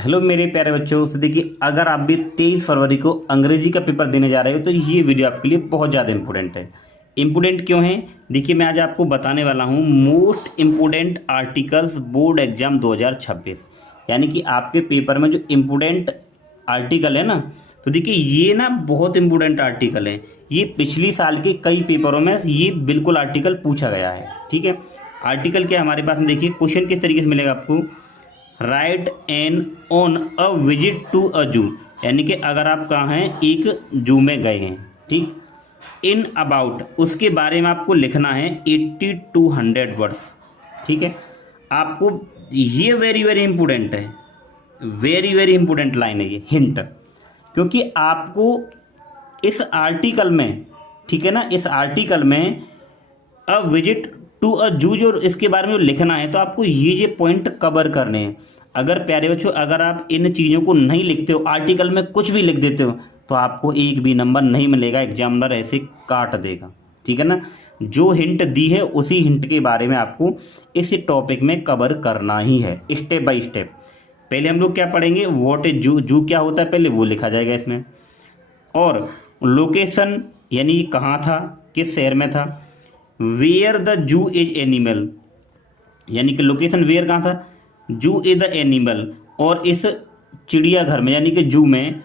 Hello मेरे प्यारे बच्चों। तो देखिए, अगर आप भी 23 फरवरी को अंग्रेजी का पेपर देने जा रहे हो तो ये वीडियो आपके लिए बहुत ज़्यादा इंपॉर्टेंट है। इंपॉर्टेंट क्यों है? देखिए, मैं आज आपको बताने वाला हूँ most important articles board exam 2026। यानी कि आपके पेपर में जो इम्पोर्टेंट आर्टिकल है ना, तो देखिए ये ना बहुत इंपॉर्टेंट आर्टिकल है। ये पिछली साल के कई पेपरों में ये बिल्कुल आर्टिकल पूछा गया है। ठीक है, आर्टिकल क्या हमारे पास में, देखिए क्वेश्चन किस तरीके से मिलेगा आपको। Write an on a visit to a zoo, यानी कि अगर आप कहाँ हैं, एक जू में गए हैं। ठीक, इन अबाउट, उसके बारे में आपको लिखना है 80 to 100 वर्ड्स। ठीक है, आपको ये वेरी वेरी इंपॉर्टेंट है, वेरी वेरी इंपॉर्टेंट लाइन है ये, हिंट। क्योंकि आपको इस आर्टिकल में, ठीक है ना, इस आर्टिकल में अ विजिट टू अ जू जो इसके बारे में लिखना है, तो आपको ये पॉइंट कवर करने हैं। अगर प्यारे बच्चों, अगर आप इन चीज़ों को नहीं लिखते हो, आर्टिकल में कुछ भी लिख देते हो, तो आपको एक भी नंबर नहीं मिलेगा, एग्जामिनर ऐसे काट देगा। ठीक है ना, जो हिंट दी है उसी हिंट के बारे में आपको इस टॉपिक में कवर करना ही है, स्टेप बाय स्टेप। पहले हम लोग क्या पढ़ेंगे, व्हाट इज जू, जू क्या होता है पहले वो लिखा जाएगा इसमें। और लोकेशन, यानी कहाँ था, किस शहर में था। Where the zoo is animal, यानी कि लोकेशन वेयर कहाँ था, जू इज द एनिमल। और इस चिड़ियाघर में यानी कि जू में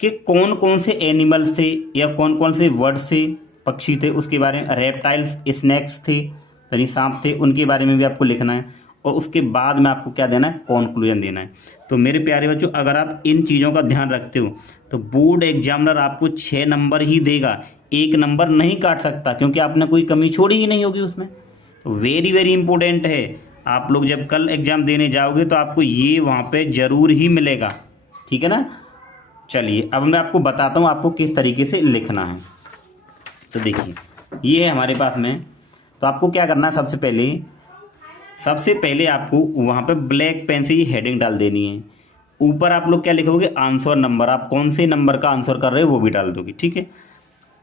कि कौन कौन से एनिमल से या कौन कौन से वर्ड से पक्षी थे उसके बारे में। रेप्टाइल्स, स्नैक्स थे यानी सांप थे, उनके बारे में भी आपको लिखना है। और उसके बाद में आपको क्या देना है, कॉन्क्लूजन देना है। तो मेरे प्यारे बच्चों, अगर आप इन चीज़ों का ध्यान रखते हो तो बोर्ड एग्जामिनर आपको 6 नंबर ही देगा, 1 नंबर नहीं काट सकता, क्योंकि आपने कोई कमी छोड़ी ही नहीं होगी उसमें। तो वेरी वेरी इंपॉर्टेंट है। आप लोग जब कल एग्जाम देने जाओगे तो आपको ये वहाँ पे ज़रूर ही मिलेगा। ठीक है ना, चलिए अब मैं आपको बताता हूँ आपको किस तरीके से लिखना है। तो देखिए, ये है हमारे पास में। तो आपको क्या करना है, सबसे पहले आपको वहाँ पे ब्लैक पेन से ये हेडिंग डाल देनी है। ऊपर आप लोग क्या लिखोगे, आंसर नंबर, आप कौन से नंबर का आंसर कर रहे हो वो भी डाल दोगे। ठीक है,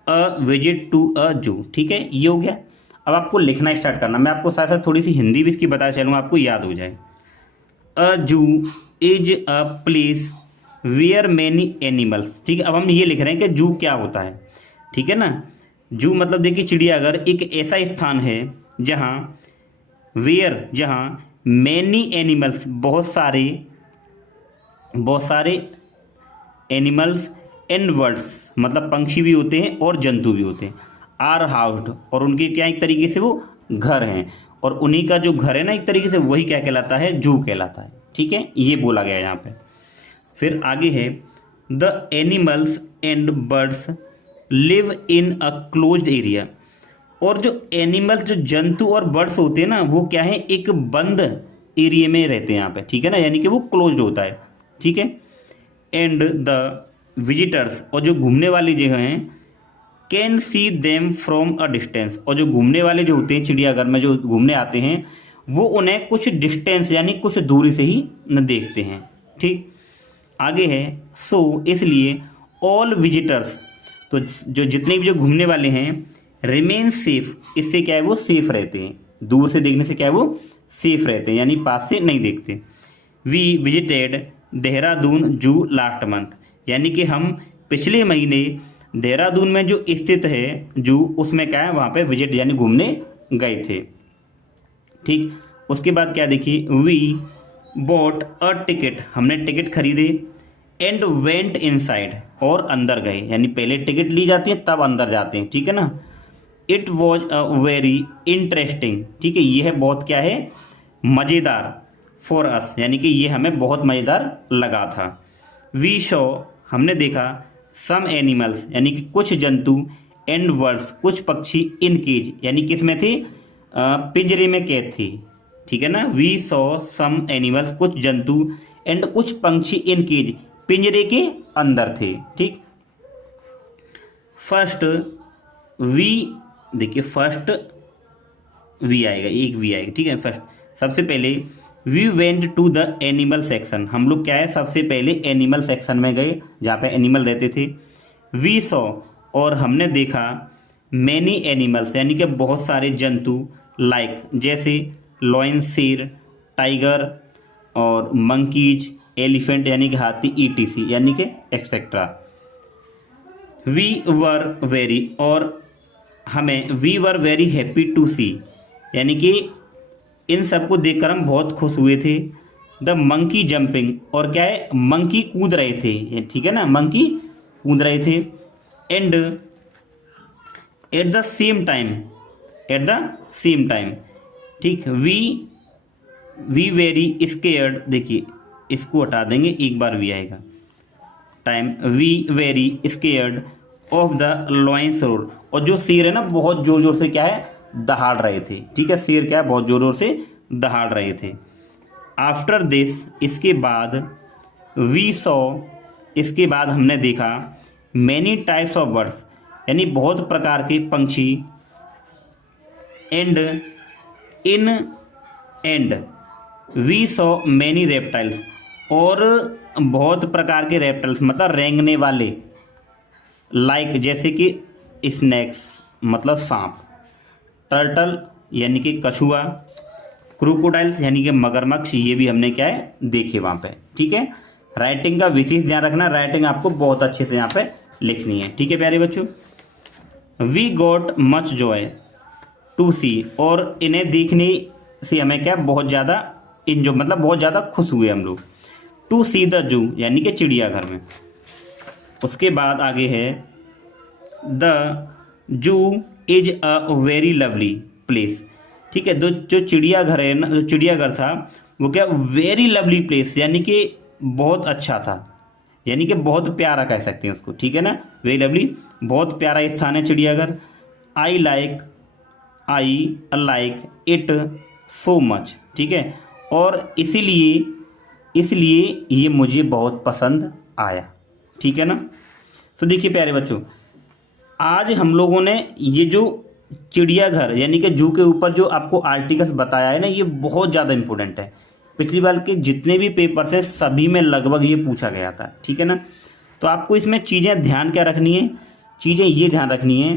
अ विजिट टू अ जू, ठीक है, ये हो गया। अब आपको लिखना स्टार्ट करना, मैं आपको साथ साथ थोड़ी सी हिंदी भी इसकी बता चलूँगा, आपको याद हो जाए। A zoo is a place where many animals. ठीक है, अब हम ये लिख रहे हैं कि जू क्या होता है। ठीक है ना, जू मतलब देखिए चिड़ियाघर एक ऐसा स्थान है जहाँ, वेयर जहाँ, मैनी एनिमल्स बहुत सारे एनिमल्स एंड बर्ड्स मतलब पंक्षी भी होते हैं और जंतु भी होते हैं, आर हाउस्ड, और उनके क्या एक तरीके से वो घर हैं। और उन्हीं का जो घर है ना एक तरीके से, वही क्या कहलाता है, जू कहलाता है। ठीक है, ये बोला गया है यहाँ पे। फिर आगे है, the animals and birds live in a closed area. और जो एनिमल्स, जो जंतु और बर्ड्स होते हैं ना, वो क्या है, एक बंद एरिया में रहते हैं यहाँ पे। ठीक है ना, यानी कि वो क्लोज्ड होता है। ठीक है, एंड द विजिटर्स, और जो घूमने वाली जगह हैं, can see them from a distance, और जो घूमने वाले जो होते हैं चिड़ियाघर में जो घूमने आते हैं, वो उन्हें कुछ डिस्टेंस यानी कुछ दूरी से ही न देखते हैं। ठीक, आगे है, सो इसलिए ऑल विजिटर्स, तो जो जितने भी जो घूमने वाले हैं, रिमेन सेफ, इससे क्या है वो सेफ रहते हैं, दूर से देखने से क्या है वो सेफ रहते हैं, यानी पास से नहीं देखते। वी विजिटेड देहरादून जू लास्ट मंथ, यानी कि हम पिछले महीने देहरादून में जो स्थित है जू, उसमें क्या है, वहाँ पे विजिट यानी घूमने गए थे। ठीक, उसके बाद क्या देखिए, वी बॉट अ टिकट, हमने टिकट खरीदे, एंड वेंट इनसाइड, और अंदर गए, यानी पहले टिकट ली जाती है तब अंदर जाते हैं। ठीक है ना, it was a very interesting, ठीक है, ये है बहुत क्या है, मज़ेदार, फॉर अस, यानी कि ये हमें बहुत मज़ेदार लगा था। वी शो, हमने देखा, सम एनिमल्स, यानी कि कुछ जंतु, एंड बर्ड्स, कुछ पक्षी, इन केज, यानी किस में थे, पिंजरे में कैद थे। ठीक है ना, वी सॉ सम एनिमल्स, कुछ जंतु, एंड कुछ पंछी, इन केज, पिंजरे के अंदर थे। ठीक, फर्स्ट वी, देखिए फर्स्ट वी आएगा, एक वी आएगा। ठीक है, फर्स्ट सबसे पहले we went to the animal section, हम लोग क्या है सबसे पहले एनिमल सेक्शन में गए जहाँ पे एनिमल रहते थे। वी सॉ, और हमने देखा, मैनी एनिमल्स, यानी कि बहुत सारे जंतु, लाइक जैसे लॉयन, शेर, टाइगर और मंकीज एलिफेंट यानी कि हाथी, ETC यानी कि एक्सेट्रा। वी वर वेरी, और हमें we were very happy to see, यानी कि इन सबको देखकर हम बहुत खुश हुए थे। द मंकी जंपिंग, और क्या है, मंकी कूद रहे थे, ठीक है ना, मंकी कूद रहे थे। And at the same time, at the same time, ठीक, वी वेरी स्केयर्ड, देखिए इसको हटा देंगे, एक बार वी आएगा, time, we very scared of the lions roar, और जो शेर है ना बहुत जोर जोर से क्या है, दहाड़ रहे थे, ठीक है, शेर क्या है, बहुत जोर जोर से दहाड़ रहे थे। आफ्टर दिस, इसके बाद, वी सॉ, इसके बाद हमने देखा, मैनी टाइप्स ऑफ बर्ड्स, यानी बहुत प्रकार के पंक्षी। And in and we saw many reptiles, और बहुत प्रकार के रेप्टाइल्स मतलब रेंगने वाले, लाइक जैसे कि स्नैक्स मतलब सांप, टर्टल यानी कि कछुआ, क्रोकोडाइल्स यानी कि मगरमच्छ, ये भी हमने क्या है देखे वहाँ पे, ठीक है। राइटिंग का विशेष ध्यान रखना, राइटिंग आपको बहुत अच्छे से यहाँ पे लिखनी है, ठीक है प्यारे बच्चों। We got much joy to see, और इन्हें देखने से हमें क्या बहुत ज़्यादा इंजॉय मतलब बहुत ज़्यादा खुश हुए हम लोग। टू सी द जू यानी कि चिड़ियाघर में। उसके बाद आगे है, the zoo is a very lovely place, ठीक है। जो चिड़ियाघर है ना, जो चिड़ियाघर था वो क्या वेरी लवली प्लेस, यानी कि बहुत अच्छा था, यानी कि बहुत प्यारा कह सकते हैं उसको, ठीक है ना, वेरी लवली, बहुत प्यारा स्थान है चिड़ियाघर। I like it so much, ठीक है, और इसलिए ये मुझे बहुत पसंद आया, ठीक है ना। तो देखिए प्यारे बच्चों, आज हम लोगों ने ये जो चिड़ियाघर यानी कि जू के ऊपर जो आपको आर्टिकल्स बताया है ना, ये बहुत ज़्यादा इंपॉर्टेंट है। पिछली बार के जितने भी पेपर्स हैं सभी में लगभग ये पूछा गया था, ठीक है ना। तो आपको इसमें चीज़ें ध्यान क्या रखनी है, चीज़ें ये ध्यान रखनी है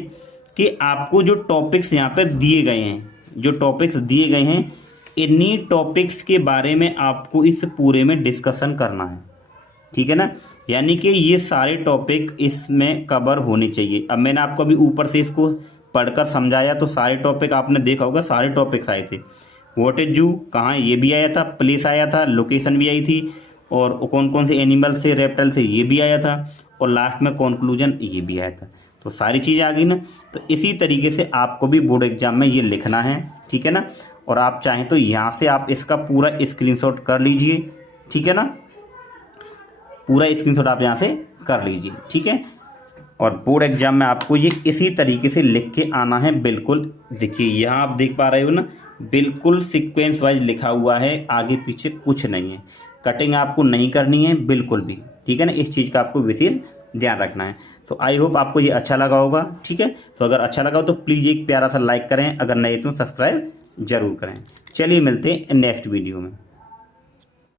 कि आपको जो टॉपिक्स यहाँ पे दिए गए हैं, जो टॉपिक्स दिए गए हैं, इन्हीं टॉपिक्स के बारे में आपको इस पूरे में डिस्कशन करना है, ठीक है ना। यानी कि ये सारे टॉपिक इसमें कवर होने चाहिए। अब मैंने आपको अभी ऊपर से इसको पढ़कर समझाया तो सारे टॉपिक आपने देखा होगा, सारे टॉपिक्स आए थे। व्हाट इज जू, कहाँ, ये भी आया था, प्लेस आया था, लोकेशन भी आई थी, और कौन कौन से एनिमल से, रेप्टाइल से, ये भी आया था, और लास्ट में कंक्लूजन ये भी आया था। तो सारी चीज़ आ गई ना। तो इसी तरीके से आपको भी बोर्ड एग्जाम में ये लिखना है, ठीक है ना। और आप चाहें तो यहाँ से आप इसका पूरा स्क्रीनशॉट कर लीजिए, ठीक है ना, पूरा स्क्रीनशॉट आप यहाँ से कर लीजिए, ठीक है। और बोर्ड एग्जाम में आपको ये इसी तरीके से लिख के आना है, बिल्कुल। देखिए यहाँ आप देख पा रहे हो ना, बिल्कुल सीक्वेंस वाइज लिखा हुआ है, आगे पीछे कुछ नहीं है, कटिंग आपको नहीं करनी है बिल्कुल भी, ठीक है ना। इस चीज़ का आपको विशेष ध्यान रखना है। तो आई होप आपको ये अच्छा लगा होगा, ठीक है। तो अगर अच्छा लगा हो तो प्लीज़ एक प्यारा सा लाइक करें, अगर नहीं तो सब्सक्राइब जरूर करें। चलिए मिलते हैं नेक्स्ट वीडियो में।